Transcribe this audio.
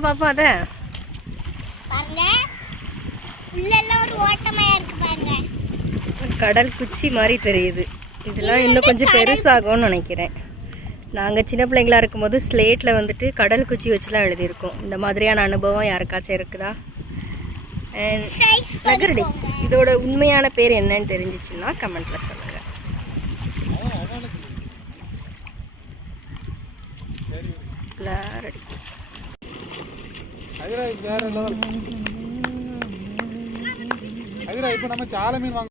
காட்டுங்க பாப்போம் அதை. பாருங்க உள்ள எல்லாம் ஒரு ஓட்டமாயா இருக்கு பாருங்க. கடல் குச்சி மாதிரி தெரியுது. இதெல்லாம் இன்னும் கொஞ்சம் பெருசாகும்னு நினைக்கிறேன். நாங்கள் சின்ன பிள்ளைங்களா இருக்கும்போது ஸ்லேட்டில் வந்துட்டு கடல் குச்சி வச்சுலாம் எழுதியிருக்கோம். இந்த மாதிரியான அனுபவம் யாருக்காச்சும் இருக்குதா? நகரடி இதோட உண்மையான பேர் என்னன்னு தெரிஞ்சிச்சுன்னா கமெண்ட்டில் சொல்லுங்கள். இப்போ நம்ம சால மீன்